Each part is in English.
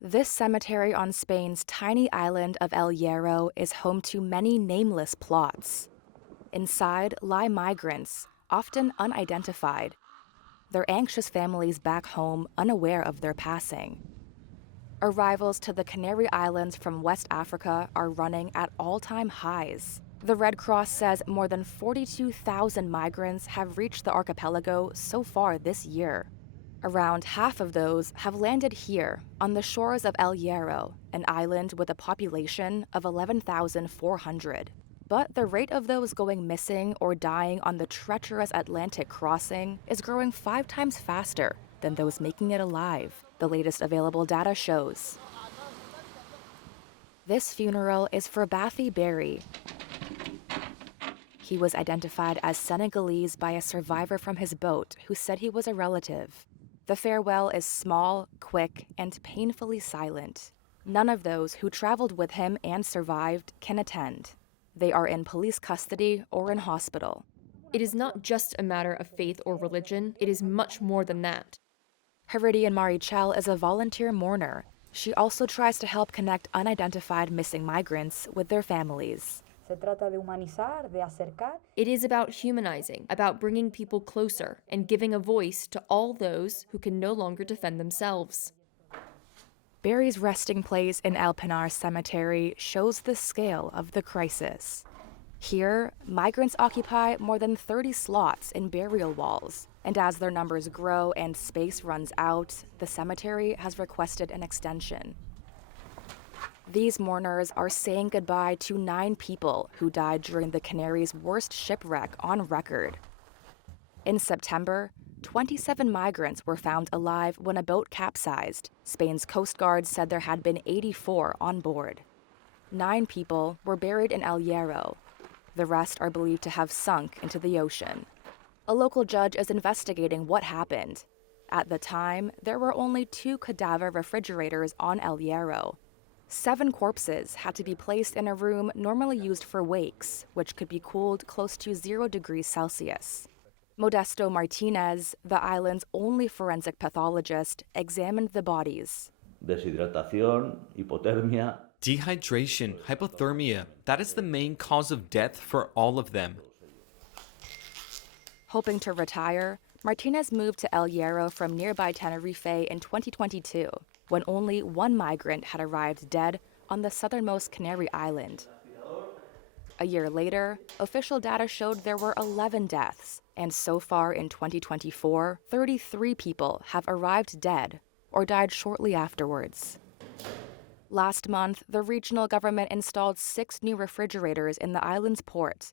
This cemetery on Spain's tiny island of El Hierro is home to many nameless plots. Inside lie migrants, often unidentified, their anxious families back home unaware of their passing. Arrivals to the Canary Islands from West Africa are running at all-time highs. The Red Cross says more than 42,000 migrants have reached the archipelago so far this year. Around half of those have landed here, on the shores of El Hierro, an island with a population of 11,400. But the rate of those going missing or dying on the treacherous Atlantic crossing is growing 5 times faster than those making it alive, the latest available data shows. This funeral is for Bathy Berry. He was identified as Senegalese by a survivor from his boat who said he was a relative. The farewell is small, quick, and painfully silent. None of those who traveled with him and survived can attend. They are in police custody or in hospital. It is not just a matter of faith or religion, it is much more than that. Heridian Marichel is a volunteer mourner. She also tries to help connect unidentified missing migrants with their families. Se trata de humanizar, de acercar. It is about humanizing, about bringing people closer and giving a voice to all those who can no longer defend themselves. Barry's resting place in El Pinar Cemetery shows the scale of the crisis. Here, migrants occupy more than 30 slots in burial walls, and as their numbers grow and space runs out, the cemetery has requested an extension. These mourners are saying goodbye to 9 people who died during the Canary's worst shipwreck on record. In September, 27 migrants were found alive when a boat capsized. Spain's Coast Guard said there had been 84 on board. 9 people were buried in El Hierro. The rest are believed to have sunk into the ocean. A local judge is investigating what happened. At the time, there were only 2 cadaver refrigerators on El Hierro. 7 corpses had to be placed in a room normally used for wakes, which could be cooled close to 0 degrees Celsius. Modesto Martinez, the island's only forensic pathologist, examined the bodies. Deshidratación, hypothermia. Dehydration, hypothermia, that is the main cause of death for all of them. Hoping to retire, Martinez moved to El Hierro from nearby Tenerife in 2022, when only 1 migrant had arrived dead on the southernmost Canary island. A year later, official data showed there were 11 deaths, and so far in 2024, 33 people have arrived dead or died shortly afterwards. Last month, the regional government installed 6 new refrigerators in the island's port.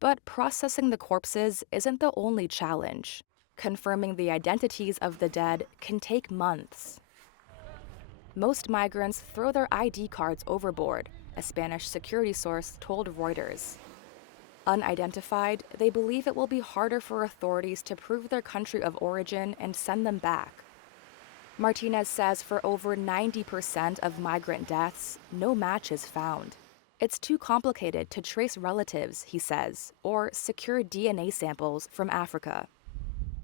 But processing the corpses isn't the only challenge. Confirming the identities of the dead can take months. Most migrants throw their ID cards overboard, a Spanish security source told Reuters. Unidentified, they believe it will be harder for authorities to prove their country of origin and send them back. Martinez says for over 90% of migrant deaths, no match is found. It's too complicated to trace relatives, he says, or secure DNA samples from Africa.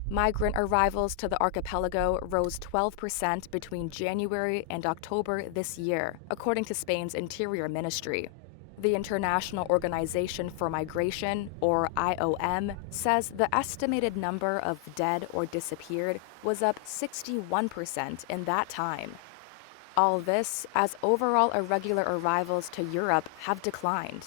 Migrant arrivals to the archipelago rose 12% between January and October this year, according to Spain's Interior Ministry. The International Organization for Migration, or IOM, says the estimated number of dead or disappeared was up 61% in that time. All this as overall irregular arrivals to Europe have declined.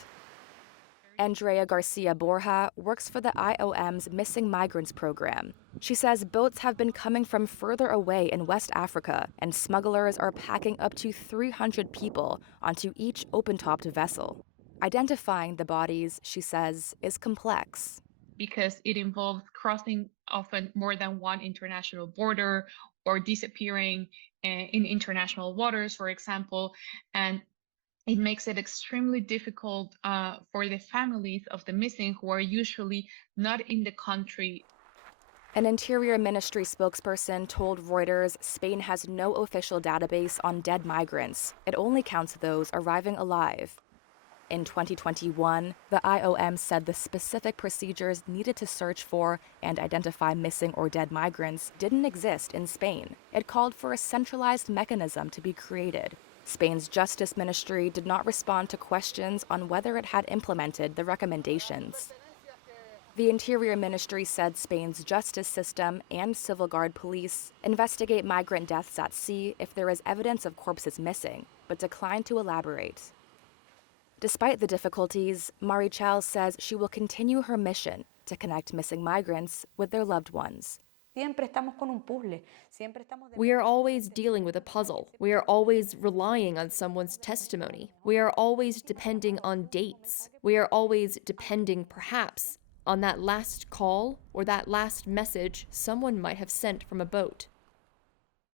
Andrea Garcia Borja works for the IOM's Missing Migrants program. She says boats have been coming from further away in West Africa, and smugglers are packing up to 300 people onto each open-topped vessel. Identifying the bodies, she says, is complex. Because it involves crossing often more than one international border or disappearing in international waters, for example, and it makes it extremely difficult for the families of the missing who are usually not in the country. An Interior Ministry spokesperson told Reuters Spain has no official database on dead migrants. It only counts those arriving alive. In 2021, the IOM said the specific procedures needed to search for and identify missing or dead migrants didn't exist in Spain. It called for a centralized mechanism to be created. Spain's Justice Ministry did not respond to questions on whether it had implemented the recommendations. The Interior Ministry said Spain's justice system and civil guard police investigate migrant deaths at sea if there is evidence of corpses missing, but declined to elaborate. Despite the difficulties, Marichal says she will continue her mission to connect missing migrants with their loved ones. We are always dealing with a puzzle. We are always relying on someone's testimony. We are always depending on dates. We are always depending, perhaps, on that last call or that last message someone might have sent from a boat.